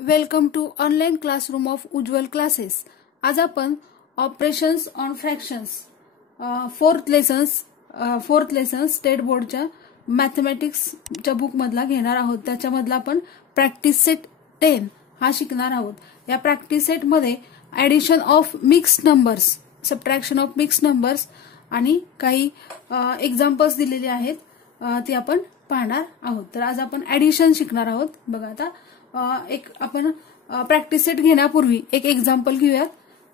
Welcome to online classroom of Ujjwal classes. आज आपण operations on fractions fourth lesson state बोर्डच्या मॅथमॅटिक्सच्या बुक मधला घेणार आहोत। त्याच्यामधला आपण प्रॅक्टिस सेट 10 हा शिकणार आहोत। या प्रॅक्टिस सेट मध्ये addition of mixed numbers, subtraction of mixed numbers आणि काही एक्झाम्पल्स दिलेले आहेत ते आपण पाहणार आहोत। तर आज आपण ऍडिशन शिकणार आहोत। बघा आता एक आपण प्रॅक्टिस सेट घेण्यापूर्वी एक एक्झाम्पल घेऊयात।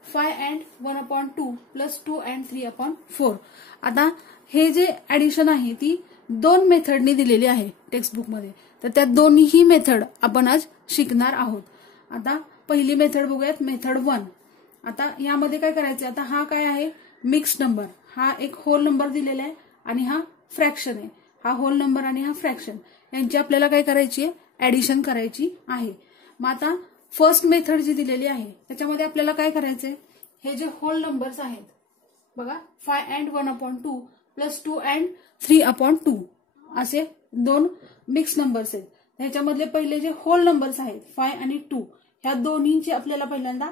5 and 1/2 प्लस 2 and 3/4। आता हे जे ऍडिशन आहे ती दोन मेथडनी दिलेली आहे टेक्स्टबुक मध्ये, तर त्या दोन्ही मेथड आपण आज शिकणार आहोत। आता पहिली मेथड बघूयात, मेथड 1। आता यामध्ये काय करायचं, आता हा काय आहे मिक्स्ड नंबर, हा एक होल नंबर दिलेला आहे आणि हा फ्रॅक्शन आहे। हा होल नंबर आणि हा फ्रॅक्शन यांची आपल्याला काय करायची आहे, ऍडिशन करायची आहे। मग आता फर्स्ट मेथड जी दिलेली आहे त्याच्यामध्ये आपल्याला काय करायचंय, हे जे होल नंबर्स आहेत बघा 5 and 1/2 प्लस 2 and 3/2 असे दोन मिक्स नंबर्स आहेत। ह्याच्यामधले पहिले जे होल नंबर्स आहेत 5 आणि 2 ह्या दोन्हींची आपल्याला पहिल्यांदा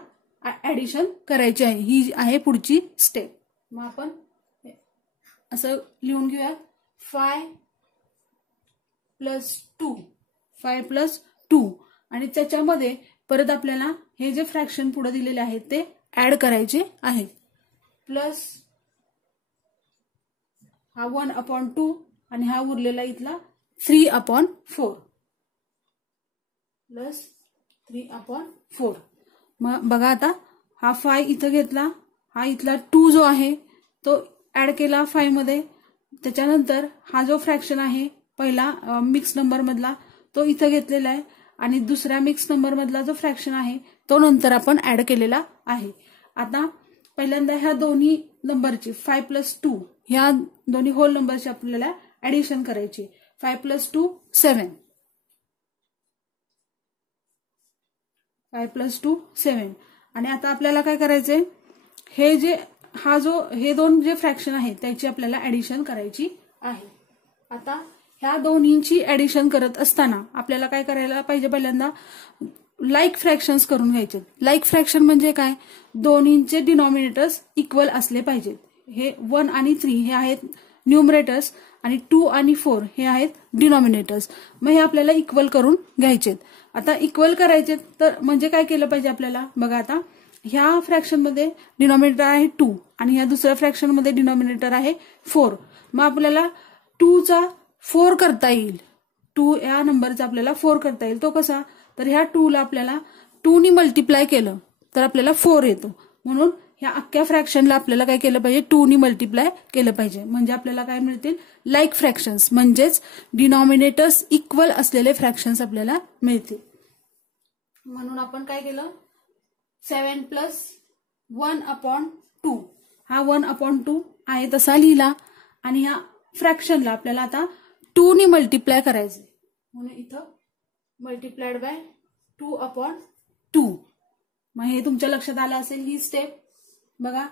ऍडिशन करायची आहे। ही आहे पुढची स्टेप। मग आपण असं लिहून घेऊया 5 प्लस 2 5 प्लस 2 आणि त्याच्यामध्ये परत आपल्याला हे जे फ्रॅक्शन पुढे दिलेले आहेत ते ऍड करायचे आहे। प्लस हा 1/2 आणि हा उरलेला इथला 3/4 प्लस 3/4। मग बघा आता हा 5 इथं घेतला, हा इथला 2 जो आहे तो ऍड केला 5 मध्ये। त्याच्यानंतर हा जो फ्रॅक्शन आहे पहिला मिक्स नंबर मधला तो इथं घेतलेला आहे आणि दुसऱ्या मिक्स नंबर मधला जो फ्रॅक्शन आहे तो नंतर आपण ऍड केलेला आहे। आता पहिल्यांदा ह्या दोन्ही नंबरची 5 प्लस 2 ह्या दोन्ही होल नंबरची आपल्याला ऍडिशन करायची। 5 प्लस 2 7, 5 प्लस 2 7। आणि आता आपल्याला काय करायचंय, हे जे हे दोन जे फ्रॅक्शन आहेत त्याची आपल्याला ऍडिशन करायची आहे। आता ह्या दोन्हींची ऍडिशन करत असताना आपल्याला काय करायला पाहिजे, पहिल्यांदा लाईक फ्रॅक्शन्स करून घ्यायचे। लाईक फ्रॅक्शन म्हणजे काय, दोन्हींचे डिनॉमिनेटर्स इक्वल असले पाहिजेत। हे 1 आणि 3 हे आहेत न्यूमरेटर्स आणि 2 आणि 4 हे आहेत डिनॉमिनेटर्स। मग हे आपल्याला इक्वल करून घ्यायचेत। आता इक्वल करायचे तर म्हणजे काय केलं पाहिजे आपल्याला, बघा आता ह्या फ्रॅक्शन मध्ये डिनॉमिनेटर आहे 2 आणि ह्या दुसऱ्या फ्रॅक्शन मध्ये डिनॉमिनेटर आहे 4। मग आपल्याला 2 चा 4 करता येईल, 2 या नंबरचा आपल्याला 4 करता येईल। तो कसा, तर ह्या 2 ला आपल्याला 2 नी मल्टिप्लाय केलं तर आपल्याला 4 येतो। म्हणून ह्या अख्ख्या फ्रॅक्शनला आपल्याला काय केलं पाहिजे, 2 नी मल्टिप्लाय केलं पाहिजे। म्हणजे आपल्याला काय मिळतील, लाईक फ्रॅक्शन्स, म्हणजेच डिनॉमिनेटर्स इक्वल असलेले फ्रॅक्शन्स आपल्याला मिळतील। म्हणून आपण काय केलं, 7 प्लस 1/2 हा 1/2 आहे तसा लिहिला आणि ह्या फ्रॅक्शनला आपल्याला आता 2 नी मल्टिप्लाय करायचे, म्हणून इथं मल्टिप्लाइड बाय 2/2। मग हे तुमच्या लक्षात आलं असेल ही स्टेप। बघा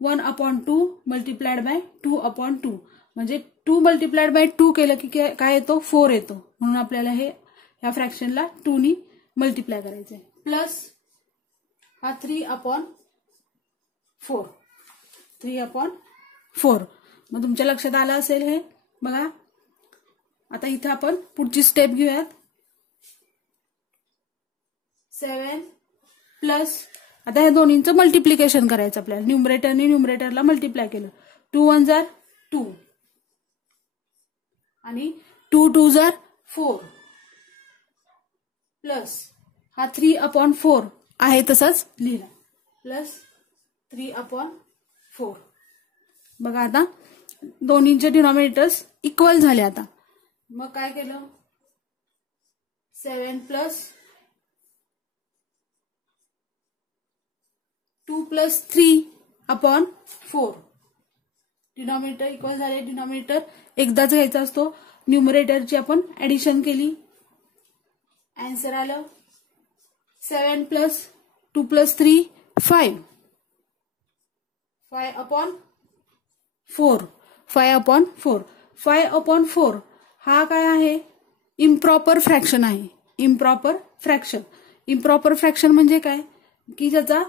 1/2 मल्टिप्लाइड बाय 2/2 म्हणजे 2 मल्टिप्लाइड बाय 2 केलं की काय येतो, 4 येतो। म्हणून आपल्याला ह्या फ्रॅक्शनला 2 नी मल्टिप्लाय करायचंय। प्लस हा 3/4 मग तुमच्या लक्षात आलं असेल हे। बघा आता इथे आपण पुढची स्टेप घेऊयात, 7 प्लस आता ह्या दोन्हींचं मल्टिप्लिकेशन करायचं आपल्याला। न्यूमरेटरने न्यूमरेटरला मल्टिप्लाय केलं, 2 1 जार 2 आणि 2 2 जार 4 प्लस हा 3/4 आहे तसाच लिहिला, प्लस 3/4। बघा आता दोन्हींचे डिनॉमिनेटर्स इक्वल झाले। आता मग काय केलं, 7 प्लस 2 प्लस 3/4 डिनॉमिनेटर इक्वल झाले। डिनॉमिनेटर एकदाच घ्यायचा असतो, न्यूमरेटरची आपण ऍडिशन केली, आन्सर आलं 7 प्लस 2 प्लस 3 5 5/4 5/4 हा काय आहे, इम्प्रॉपर फ्रॅक्शन आहे। इम्प्रॉपर फ्रॅक्शन इम्प्रॉपर फ्रॅक्शन म्हणजे काय की ज्याचा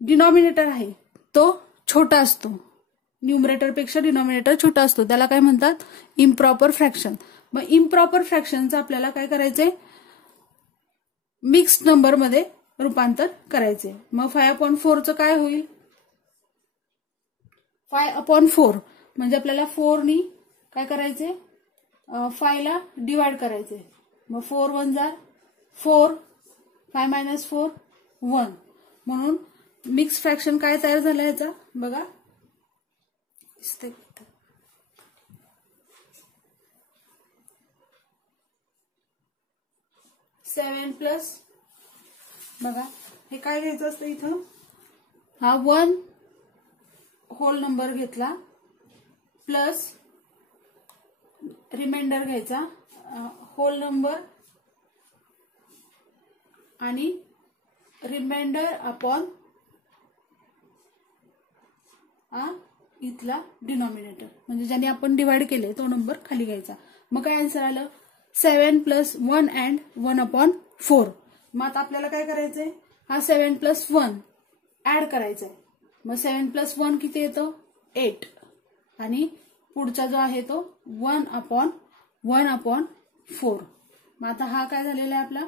डिनॉमिनेटर आहे तो छोटा असतो, न्यूमरेटर पेक्षा डिनॉमिनेटर छोटा असतो, त्याला काय म्हणतात इम्प्रॉपर फ्रॅक्शन. मग इम्प्रॉपर फ्रॅक्शनचं आपल्याला काय करायचंय मिक्स्ड नंबर मध्ये रूपांतर करायचे. मग 5/4 काय होईल 5/4 म्हणजे आपल्याला 4 नी काय करायचे 5 ला डिवाइड करायचे. मग 4 1 जार 4 5 - 4 1 म्हणून मिक्स फ्रॅक्शन काय तयार झालं याचा बघा 7 प्लस बघा हे काय घ्यायचं असतं इथं हा 1 होल नंबर घेतला प्लस रिमाइंडर घ्यायचा होल नंबर आणि रिमाइंडर अपॉन इथला डिनॉमिनेटर म्हणजे ज्याने आपण डिवाइड केले तो नंबर खाली घ्यायचा. मग काय आन्सर आलं 7 + 1 and 1/4. मग आता आपल्याला काय करायचंय हा 7 + 1 ऍड करायचा आहे. मग 7 + 1 किती येतो 8 आणि पुढचा जो आहे तो 1/1/4. मग आता हा काय झालेला आहे आपला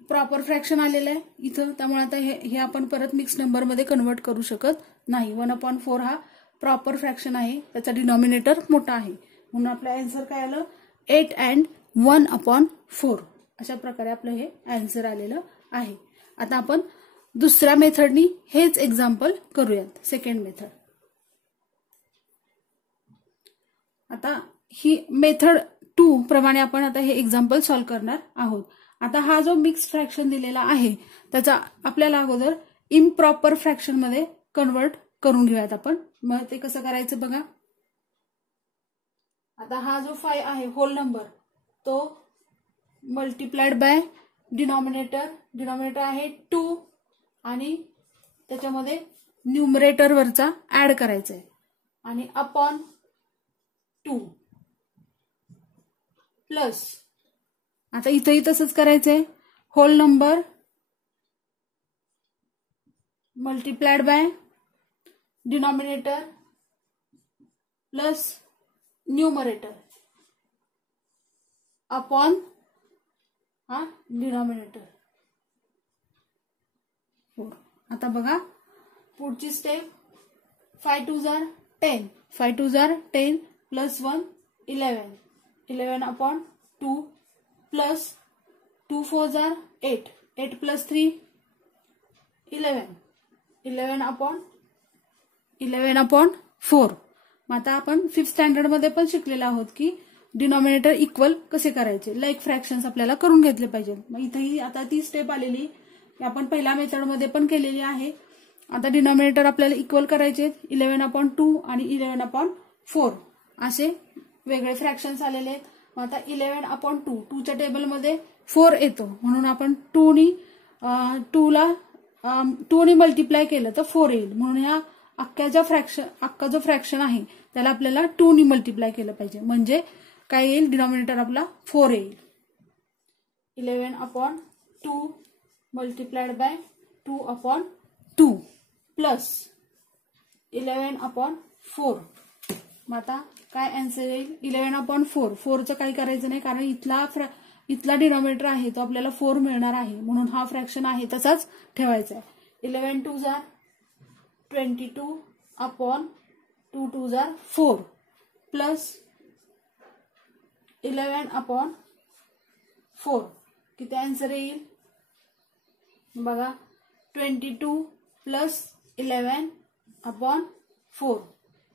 प्रॉपर फ्रॅक्शन आलेला आहे इथं, त्यामुळे आता हे आपण परत मिक्स नंबर मध्ये कन्वर्ट करू शकत नाही. 1/4 हा प्रॉपर फ्रॅक्शन आहे, त्याचा डिनॉमिनेटर मोठा आहे म्हणून आपलं आन्सर काय आलं 8 and 1/4. अशा प्रकारे आपलं हे आन्सर आलेलं आहे. आता आपण दुसऱ्या मेथडनी हेच एक्झाम्पल करूयात सेकंड मेथड. आता ही मेथड 2 प्रमाणे आपण आता हे एक्झाम्पल सॉल्व्ह करणार आहोत. आता हा जो मिक्स फ्रॅक्शन दिलेला आहे त्याचा आपल्याला अगोदर इम्प्रॉपर फ्रॅक्शन मध्ये कन्वर्ट करून घेऊयात आपण. मग ते कसं करायचं बघा. आता हा जो 5 आहे होल नंबर तो मल्टिप्लाइड बाय डिनॉमिनेटर आहे 2 आणि त्याच्यामध्ये न्यूमरेटर वरचा ऍड करायचा आहे आणि अपॉन 2 प्लस आता इथंही तसंच करायचंय whole number multiplied by denominator plus numerator upon denominator 4. आता बघा पुढची स्टेप 5 2 जार 10 5 2 जार 10 प्लस 1 11/2 प्लस 2 4 जार 8 8 प्लस 3 11/4. मग आता आपण 5th स्टँडर्ड मध्ये पण शिकलेलो आहोत की डिनॉमिनेटर इक्वल कसे करायचे, लाईक फ्रॅक्शन्स आपल्याला करून घेतले पाहिजे. मग इथेही आता ती स्टेप आलेली आपण पहिल्या मेथड मध्ये पण केलेली आहे. आता डिनॉमिनेटर आपल्याला इक्वल करायचे 11/2 आणि 11/4 असे वेगळे फ्रॅक्शन्स आलेले आहेत. मग आता 11/2 2च्या टेबलमध्ये 4 येतो म्हणून आपण 2 नी मल्टिप्लाय केलं तर 4 येईल म्हणून ह्या अख्खा जो फ्रॅक्शन आहे त्याला आपल्याला 2 नी मल्टिप्लाय केलं पाहिजे म्हणजे काय येईल डिनॉमिनेटर आपला 4 येईल. 11/2 मल्टिप्लाइड बाय 2/2 प्लस 11/4. मग आता काय आन्सर येईल 11/4. 4चं काही करायचं नाही कारण इथला डिनॉमिनेटर आहे तो आपल्याला 4 मिळणार आहे म्हणून हा फ्रॅक्शन आहे तसाच ठेवायचा आहे. 11 2 जार 22/2 2 जार 4 प्लस 11/4 किती आन्सर येईल बघा 22 प्लस 11/4.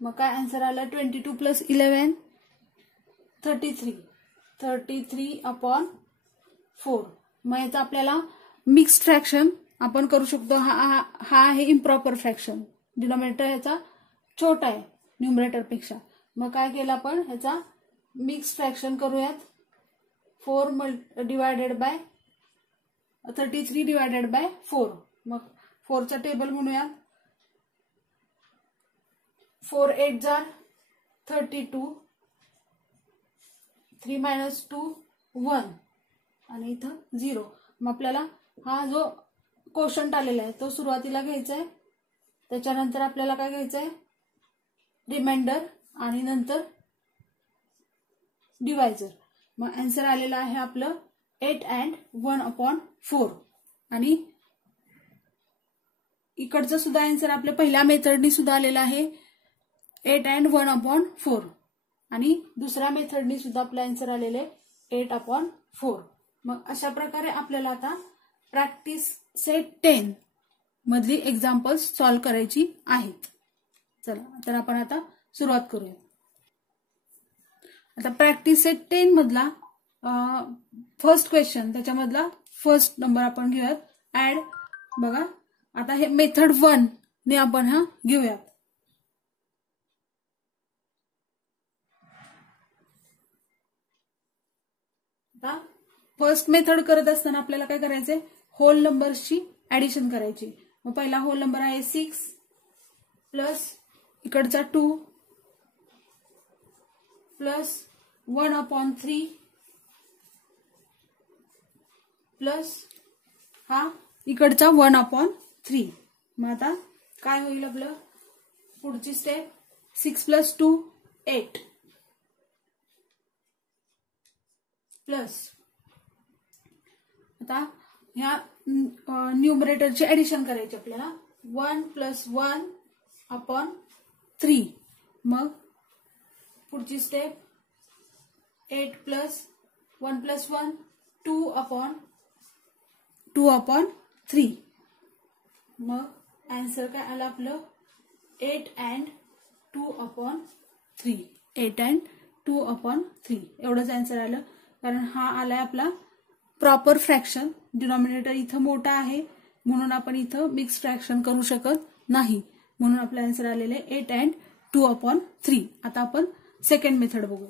मग काय आन्सर आला 22 प्लस 11 33/4. मग याचा आपल्याला मिक्स्ड फ्रॅक्शन आपण करू शकतो. हा आहे इम्प्रॉपर फ्रॅक्शन, डिनॉमिनेटर ह्याचा छोटा आहे न्यूमरेटर पेक्षा. मग काय केलं आपण ह्याचा मिक्स फ्रॅक्शन करूयात 4 डिवायडेड बाय 33 डिवायडेड बाय 4. मग 4चा टेबल म्हणूयात 4 8 जार 32 3 - 2 1 आणि इथं 0. मग आपल्याला हा जो कोशंट आलेला आहे तो सुरुवातीला घ्यायचा आहे, त्याच्यानंतर आपल्याला काय घ्यायचं आहे, रिमाइंडर आणि नंतर डिवायझर. मग आन्सर आलेलं आहे आपलं 8 and 1/4. आणि इकडचं सुद्धा आन्सर आपल्या पहिल्या मेथडनी सुद्धा आलेलं आहे 8 and 1/4. आणि दुसऱ्या मेथडनी सुद्धा आपलं आन्सर आलेले 8/4. मग अशा प्रकारे आपल्याला आता प्रॅक्टिस सेट 10 मधली एक्झाम्पल्स सॉल्व्ह करायची आहेत. चला तर आपण आता सुरुवात करूया. आता प्रॅक्टिस सेट 10 मधला फर्स्ट क्वेश्चन, त्याच्यामधला फर्स्ट नंबर आपण घेऊयात. ऍड. बघा आता हे मेथड 1 ने आपण हा घेऊयात. आता फर्स्ट मेथड करत असताना आपल्याला काय करायचंय, होल नंबर्सची ऍडिशन करायची. मग पहिला होल नंबर आहे 6 प्लस इकडचा 2 प्लस 1/3 प्लस हा इकडचा 1/3. मग आता काय होईल आपलं पुढची स्टेप, 6 + 2 8 प्लस आता ह्या न्यूमरेटरची ऍडिशन करायची आपल्याला, 1 + 1/3. मग पुढची स्टेप 8 + 1 + 1 2/3. मग आन्सर काय आलं आपलं 8 and 2/3. 8 and 2/3 एवढंच आन्सर आलं, कारण हा आलाय आपला प्रॉपर फ्रॅक्शन. डिनॉमिनेटर इथं मोठा आहे म्हणून आपण इथं मिक्स फ्रॅक्शन करू शकत नाही, म्हणून आपलं आन्सर आलेलं आहे 8 and 2/3. आता आपण सेकंड मेथड बघू.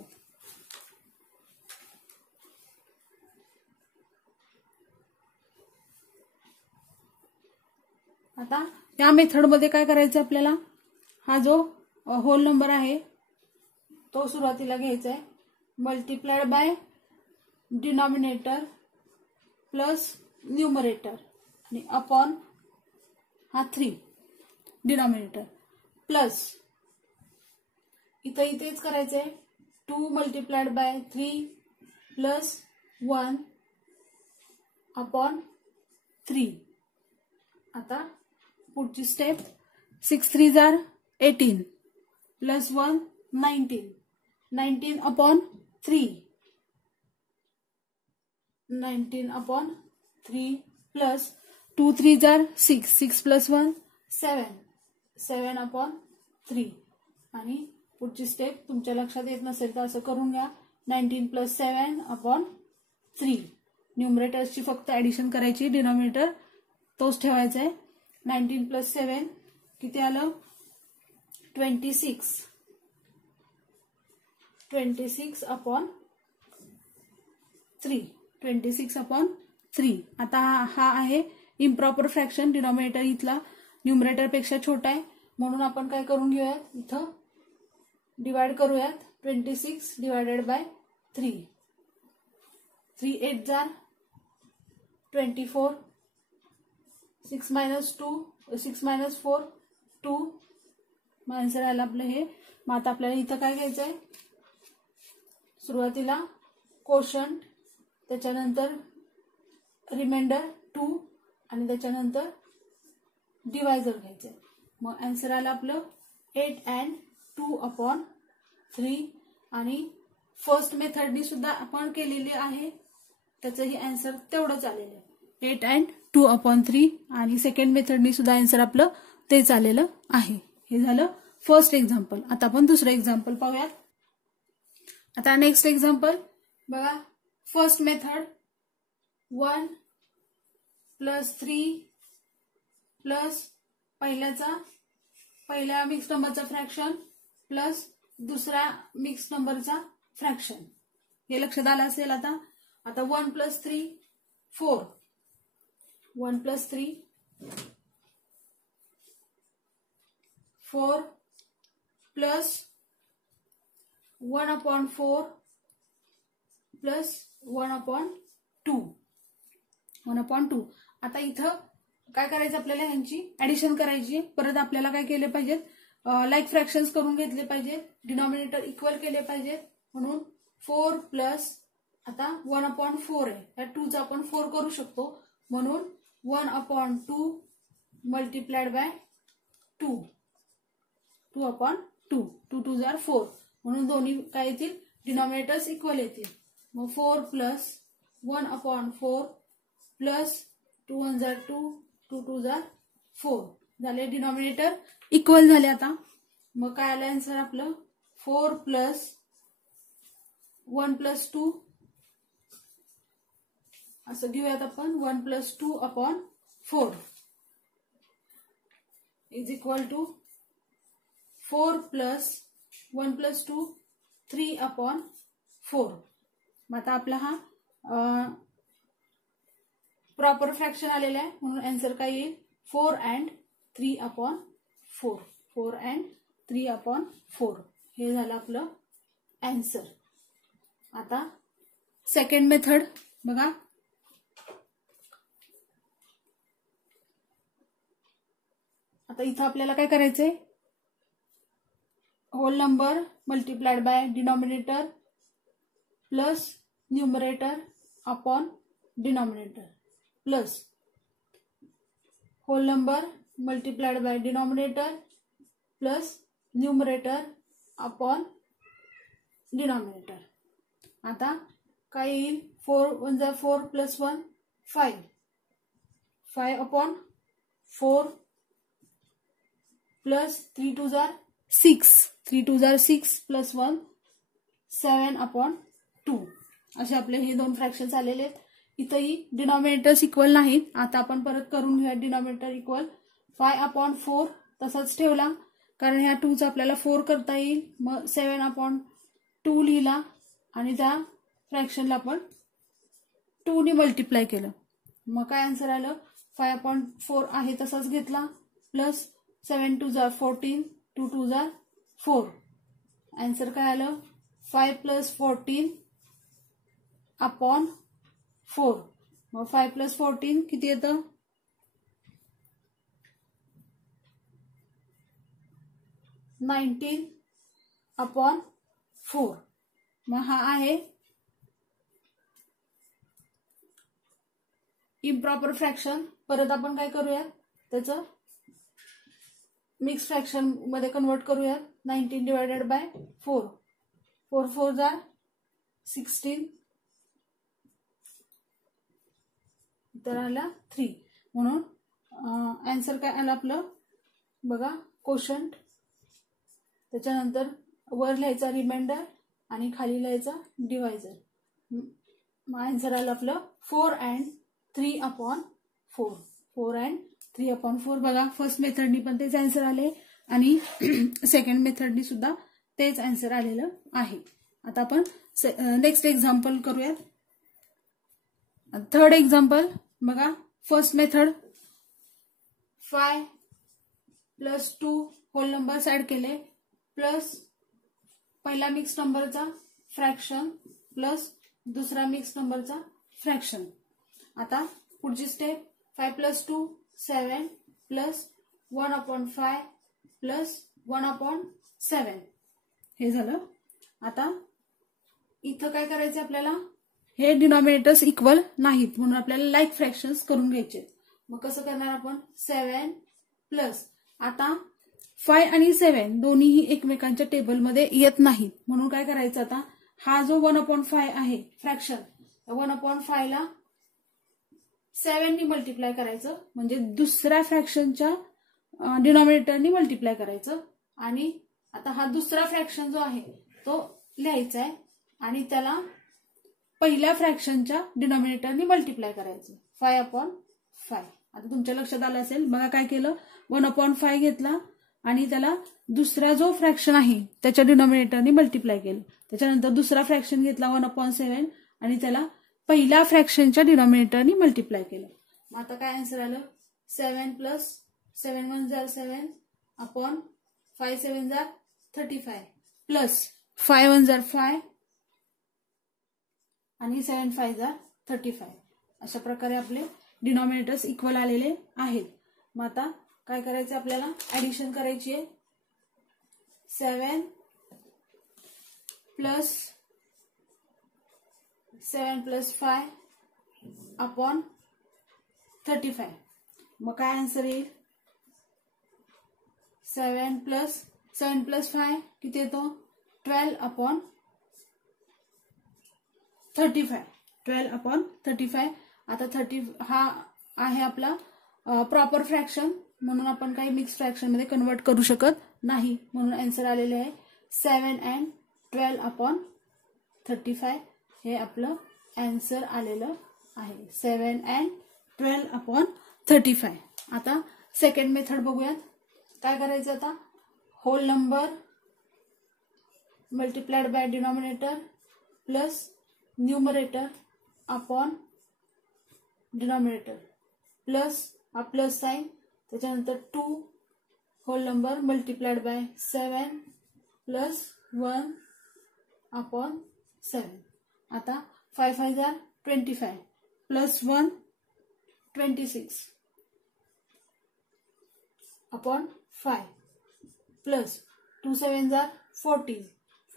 आता या मेथडमध्ये काय करायचं आपल्याला, हा जो होल नंबर आहे तो सुरुवातीला घ्यायचा आहे, multiplied by denominator plus numerator आणि अपॉन हा 3 डिनॉमिनेटर प्लस इथेच करायचंय 2 × 3 प्लस 1/3. आता पुढची स्टेप 6 × 3 = 18 प्लस 1 19 19/3 19/3 प्लस 2 × 3 = 6 6 + 1 7 7/3. आणि पुढची स्टेप तुमच्या लक्षात येत नसेल तर असं करून घ्या, 19 + 7/3. न्यूमरेटर्सची फक्त ऍडिशन करायची, डिनॉमिनेटर तोच ठेवायचा आहे. 19 + 7 किती आलं 26 26/3 26/3. आता हा आहे इम्प्रॉपर फ्रॅक्शन, डिनॉमिनेटर इथला न्यूमरेटर पेक्षा छोटा आहे म्हणून आपण काय करून घेऊयात, इथं डिवाइड करूयात. 26 / 3 3 8 = 24 6 - 4 2. मग आन्सर आलं आपलं हे. मग आता आपल्याला इथं काय घ्यायचंय, सुरुवातीला कोशंट, त्याच्यानंतर रिमाइंडर 2 आणि त्याच्यानंतर डिवायझर घ्यायचंय. मग आन्सर आलं आपलं 8 and 2/3. आणि फर्स्ट मेथडनी सुद्धा आपण केलेली आहे, त्याचंही आन्सर तेवढंच आलेलं आहे 8 and 2/3. आणि सेकंड मेथडनी सुद्धा आन्सर आपलं तेच आलेलं आहे. हे झालं फर्स्ट एक्झाम्पल. आता आपण दुसरं एक्झाम्पल पाहूयात. आता नेक्स्ट एक्झाम्पल बघा, फर्स्ट मेथड 1 + 3 प्लस पहिल्या मिक्स नंबरचा फ्रॅक्शन प्लस दुसऱ्या मिक्स नंबरचा फ्रॅक्शन. हे लक्षात आलं असेल. आता 1 + 3 4 1 + 3 4 प्लस 1/4 प्लस 1/2. 1/2. आता इथं काय करायचं आपल्याला, ह्यांची ऍडिशन करायची. परत आपल्याला काय केले पाहिजेत, लाईक फ्रॅक्शन्स करून घेतले पाहिजेत, डिनॉमिनेटर इक्वल केले पाहिजेत. म्हणून 4 प्लस आता 1/4 आहे, या 2चा आपण 4 करू शकतो. म्हणून 1/2 मल्टिप्लाइड बाय 2, 2/2, 2 2 जार 4. म्हणून दोन्ही काय येतील, डिनॉमिनेटर्स इक्वल येतील. मग 4 प्लस 1/4 प्लस 2 1 जार 2, 2 2 जार 4 झाले. डिनॉमिनेटर इक्वल झाले. आता मग काय आलं आन्सर आपलं, 4 प्लस 1 प्लस 2 असं घेऊयात आपण. 1 plus 2/4 is equal to 4 plus 1 plus 2 3/4. मग आता आपला हा प्रॉपर फ्रॅक्शन आलेला आहे. म्हणून आन्सर काय येईल, 4 and 3/4. 4 and 3/4 हे झालं आपलं आन्सर. आता सेकंड मेथड बघा. आता इथं आपल्याला काय करायचंय, whole number multiplied by denominator plus numerator upon denominator plus whole number multiplied by denominator plus numerator upon denominator. आता काय येईल, 4 1 जार 4 प्लस 1 5, 5/4 प्लस 3 2 जार 6, 3 2 जार 6 प्लस 1 7/2. असे आपले हे दोन फ्रॅक्शन्स आलेले आहेत. इथंही डिनॉमिनेटर्स इक्वल नाहीत. आता आपण परत करून घेऊया डिनॉमिनेटर इक्वल. 5/4 तसाच ठेवला, कारण ह्या 2चा आपल्याला 4 करता येईल. मग 7/2 लिहिला आणि त्या फ्रॅक्शनला आपण 2 ने मल्टिप्लाय केलं. मग काय आन्सर आलं, 5/4 आहे तसाच घेतला प्लस 7 2 जार 14, 2 2 जार 4. आन्सर काय आलं, 5 प्लस 14/4. मग 5 प्लस 14 किती येतं, 19/4. मग हा आहे इम्प्रॉपर फ्रॅक्शन. परत आपण काय करूयात, त्याचं मिक्स फ्रॅक्शन मध्ये कन्वर्ट करूयात. 19 डिवायडेड बाय 4, 4 4 जार 16, तर आला 3. म्हणून आन्सर काय आलं आपलं बघा, कोशंट, त्याच्यानंतर वर लिहायचा रिमाइंडर आणि खाली लिहायचा डिवायझर. मग आन्सर आलं आपलं 4 and 3/4. 4 and 3/4. बघा, फर्स्ट मेथडनी पण तेच आन्सर आले आणि सेकंड मेथडनी सुद्धा तेच आन्सर आलेलं आहे. आता आपण नेक्स्ट एक्झाम्पल करूयात. थर्ड एक्झाम्पल बघा. First method 5 plus 2 whole numbers add केले प्लस पहिला मिक्स नंबरचा फ्रॅक्शन प्लस दुसरा मिक्स नंबरचा फ्रॅक्शन. आता पुढची स्टेप 5 प्लस 2 7 प्लस 1/5 प्लस 1/7 हे झालं. आता इथं काय करायचं आपल्याला, हे डिनॉमिनेटर्स इक्वल नाहीत म्हणून आपल्याला लाईक फ्रॅक्शन्स करून घ्यायचे. मग कसं करणार आपण, 7 प्लस, आता 5 आणि 7 दोन्हीही एकमेकांच्या टेबलमध्ये येत नाहीत म्हणून काय करायचं, आता हा जो 1/5 आहे फ्रॅक्शन, 1/5 ला 7 नी मल्टिप्लाय करायचं, म्हणजे दुसऱ्या फ्रॅक्शनच्या डिनॉमिनेटरनी मल्टिप्लाय करायचं. आणि आता हा दुसरा फ्रॅक्शन जो आहे तो लिहायचा आहे आणि त्याला पहिल्या फ्रॅक्शनच्या डिनॉमिनेटरनी मल्टिप्लाय करायचं. 5/5. आता तुमच्या लक्षात आलं असेल, बघा काय केलं, 1/5 घेतला आणि त्याला दुसरा जो फ्रॅक्शन आहे त्याच्या डिनॉमिनेटरनी मल्टिप्लाय केलं. त्याच्यानंतर दुसरा फ्रॅक्शन घेतला 1/7 आणि त्याला पहिल्या फ्रॅक्शनच्या डिनॉमिनेटरनी मल्टिप्लाय केलं. मग आता काय आन्सर आलं, 7 प्लस 7 1 जार 7 अपॉन 5 7 जार 35 प्लस 5 1 जार 5 आणि 7 5 जार 35. अशा प्रकारे आपले डिनॉमिनेटर्स इक्वल आलेले आहेत. मग आता काय करायचं आपल्याला, ऍडिशन करायची आहे. 7 प्लस 5 अपॉन 35. मग काय आन्सर येईल, 7 प्लस 5 किती येतो, 12 अपॉन 35. 12 अपॉन 35. आता 30 हा आहे आपला प्रॉपर फ्रॅक्शन, म्हणून आपण काही मिक्स फ्रॅक्शन मध्ये कन्वर्ट करू शकत नाही, म्हणून आन्सर आलेले आहे 7 and 12 अपॉन 35. हे आपलं आन्सर आलेलं आहे, 7 and 12 अपॉन 35. आता सेकंड मेथड बघूयात. काय करायचं आता, whole number multiplied by denominator plus numerator upon denominator plus हा प्लस साइन, त्याच्यानंतर 2 whole number multiplied by 7 plus 1 upon 7. आता 5 5 जार 25 प्लस 1 26 अपॉन 5 प्लस 2 7 जार 14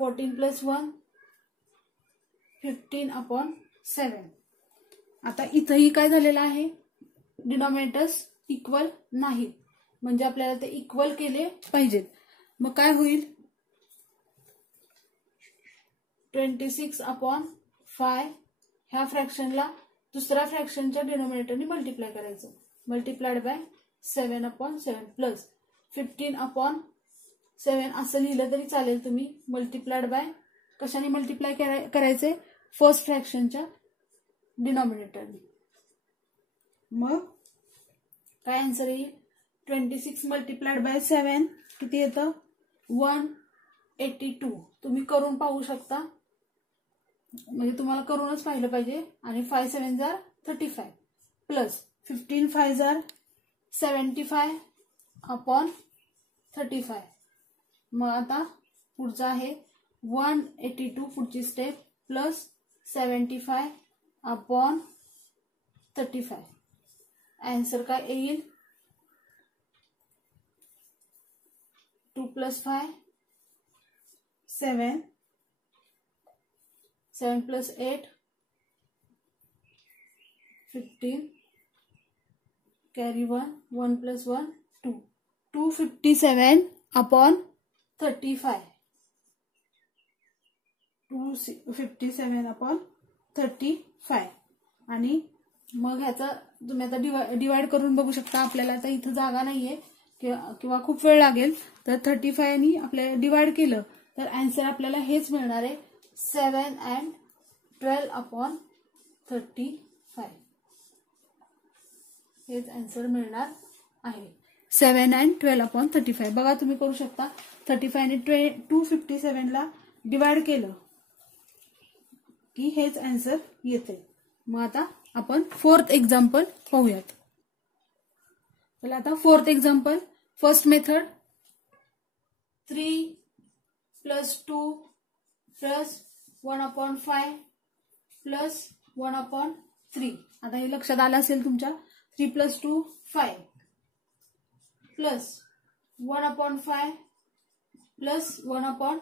14 प्लस 1 15 अपॉन 7. आता इथंही काय झालेलं आहे, डिनॉमिनेटर्स इक्वल नाहीत, म्हणजे आपल्याला ते इक्वल केले पाहिजेत. मग काय होईल, 26 अपॉन 5 ह्या फ्रॅक्शनला दुसऱ्या फ्रॅक्शनच्या डिनॉमिनेटरने मल्टिप्लाय करायचं, multiplied by 7 upon 7 plus 15 upon 7 असं लिहिलं तरी चालेल तुम्ही. मल्टिप्लाइड बाय कशाने मल्टिप्लाय करायचे, फर्स्ट फ्रॅक्शनच्या डिनॉमिनेटरने. मग काय आन्सर येईल, 26 मल्टिप्लाइड बाय 7 किती येतं, 182. तुम्ही करून पाहू शकता, म्हणजे तुम्हाला करूनच पाहिलं पाहिजे. आणि 5 7 जार 35 प्लस 15 5 जार 75 अपॉन 35. मग आता पुढचा आहे 182 पुढची स्टेप प्लस 75 अपॉन 35. आन्सर काय येईल, 2 plus 5 7 7 plus 8 15 carry 1 1 plus 1 2 257 upon 35. 257 upon 35. आणि मग ह्याचा तुम्ही आता डिवाइड करून बघू शकता. आपल्याला आता इथं जागा नाहीये किंवा खूप वेळ लागेल, तर 35 नी आपल्याला डिवाइड केलं तर आन्सर आपल्याला हेच मिळणार आहे, 7 and 12 अपॉन 35. हेच आन्सर मिळणार आहे, 7 and 12 अपॉन 35. बघा तुम्ही करू शकता, 35 आणि 257 ला डिवाइड केलं की हेच आन्सर येते. मग आता आपण फोर्थ एक्झाम्पल पाहूयात. चला आता fourth example. First method 3 plus 2 plus 1 upon 5 plus 1 upon 3. आता हे लक्षात आलं असेल तुमच्या, 3 plus 2 5 plus 1 upon 5 plus 1 upon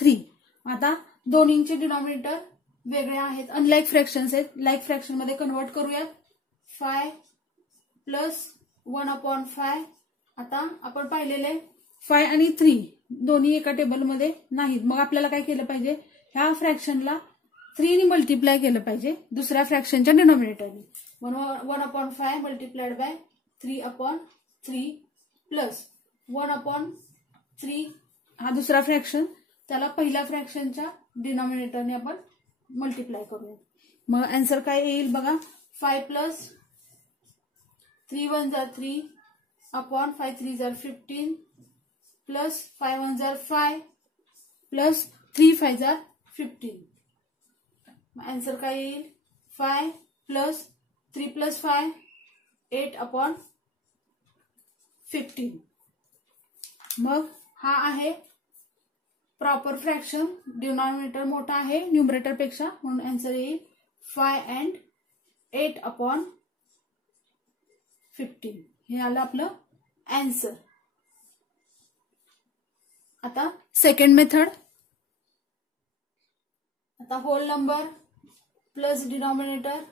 3. आता दोन्हींचे डिनॉमिनेटर वेगळे आहेत, अनलाईक फ्रॅक्शन्स आहेत. लाईक फ्रॅक्शन मध्ये कन्वर्ट करूयात. 5 प्लस 1 अपॉन 5. आता आपण पाहिलेले 5 आणि 3 दोन्ही एका टेबलमध्ये नाहीत, मग आपल्याला काय केलं पाहिजे, ह्या फ्रॅक्शनला 3 ने मल्टिप्लाय केलं पाहिजे दुसऱ्या फ्रॅक्शनच्या डिनॉमिनेटरने. म्हणून 1 upon 5 multiplied by 3 upon 3 plus 1 upon 3 हा दुसरा फ्रॅक्शन, त्याला पहिल्या फ्रॅक्शनच्या डिनॉमिनेटरने आपण मल्टिप्लाय करूया. मग आन्सर काय येईल बघा, 5 प्लस 3 1 जार 3 अपॉन 5 3 जार 15 प्लस 5 1 जार 5 प्लस 3 5 जार 15. आन्सर काय येईल, 5 प्लस 3 प्लस 5 8 अपॉन 15. मग हा आहे प्रॉपर फ्रॅक्शन, डिनॉमिनेटर मोठा आहे न्यूमरेटर पेक्षा, म्हणून आन्सर येईल 5 and 8/15 हे आलं आपलं आन्सर. आता सेकंड मेथड. आता whole number plus denominator,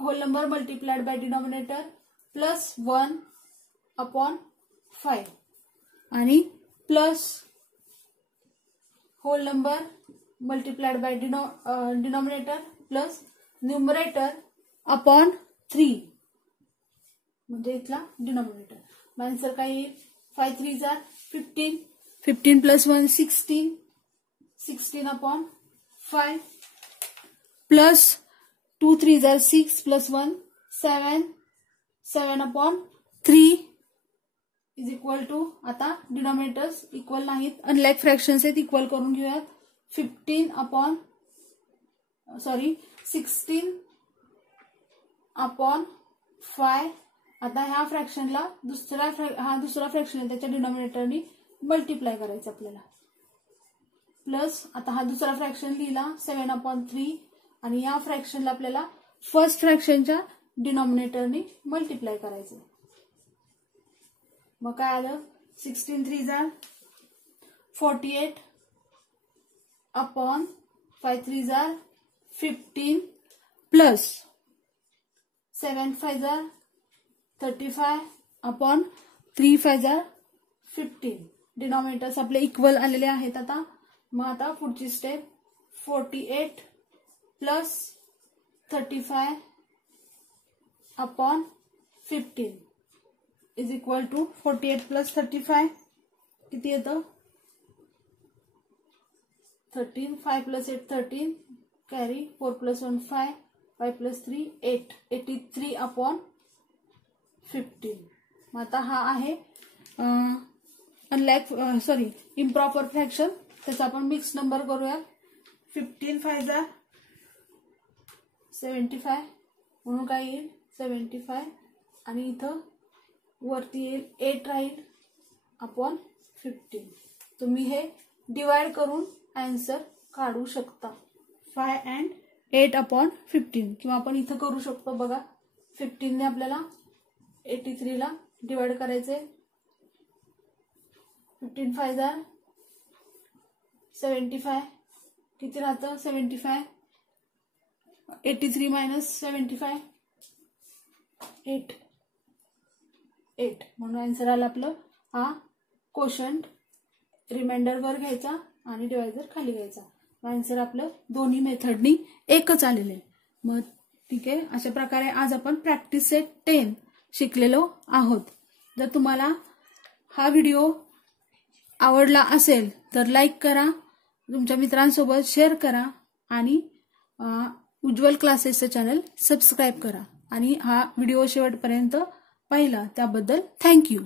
whole number multiplied by denominator plus 1/5 आणि plus whole number multiplied by denominator plus numerator upon 3 म्हणजे इथला डिनॉमिनेटर. मग आन्सर काय येईल? 5 3s are 15, 15 plus 1 16, 16/5 plus 2 3s are 6 plus 1 7, 7/3 is equal to. आता denominators equal नाहीत, unlike fractions आहेत, equal करून घेऊयात. 16/5. आता ह्या फ्रॅक्शनला दुसरा फ्रॅक्शन आहे त्याच्या डिनॉमिनेटरनी मल्टिप्लाय करायचं आपल्याला. प्लस आता हा दुसरा फ्रॅक्शन लिहिला 7/3 आणि या फ्रॅक्शनला आपल्याला फर्स्ट फ्रॅक्शनच्या डिनॉमिनेटरनी मल्टिप्लाय करायचं. मग काय आलं? 16 3s are 48 upon 5 3s are 15 plus 7 5s are 35 upon 3 5s are 15. Denominators आपले इक्वल आलेले आहेत. मग आता पुढची step 48 plus 35 upon 15 is equal to 48 plus 35 किती येतं? 13. 5 प्लस 8 13 कॅरी 4 प्लस 1 5, 5 प्लस 3 8, 83/15. मग आता हा आहे इम्प्रॉपर फ्रॅक्शन, त्याचा आपण मिक्स नंबर करूया. 15 5s are 75 म्हणून काय येईल? 75 आणि इथं वरती येईल 8 राहील अपॉन 15. तुम्ही हे डिवाइड करून आन्सर काढू शकता. 5 and 8/15 किंवा आपण इथं करू शकतो बघा. 15 ने आपल्याला 83 ला डिवाइड करायचे. 15 5s are 75 किती राहतं? 75. 83 मायनस 75 8 म्हणून आन्सर आला आपलं. हा कोशंट रिमाइंडर वर घ्यायचा आणि डिवायझर खाली घ्यायचा. आन्सर आपलं दोन्ही मेथडनी एकच आलेले. मग ठीक आहे, अशा प्रकारे आज आपण प्रॅक्टिस सेट 10 शिकलेलो आहोत. जर तुम्हाला हा व्हिडिओ आवडला असेल तर लाईक करा, तुमच्या मित्रांसोबत शेअर करा आणि उज्ज्वल क्लासेसचं चॅनल सबस्क्राईब करा. आणि हा व्हिडिओ शेवटपर्यंत पाहिला त्याबद्दल थँक्यू.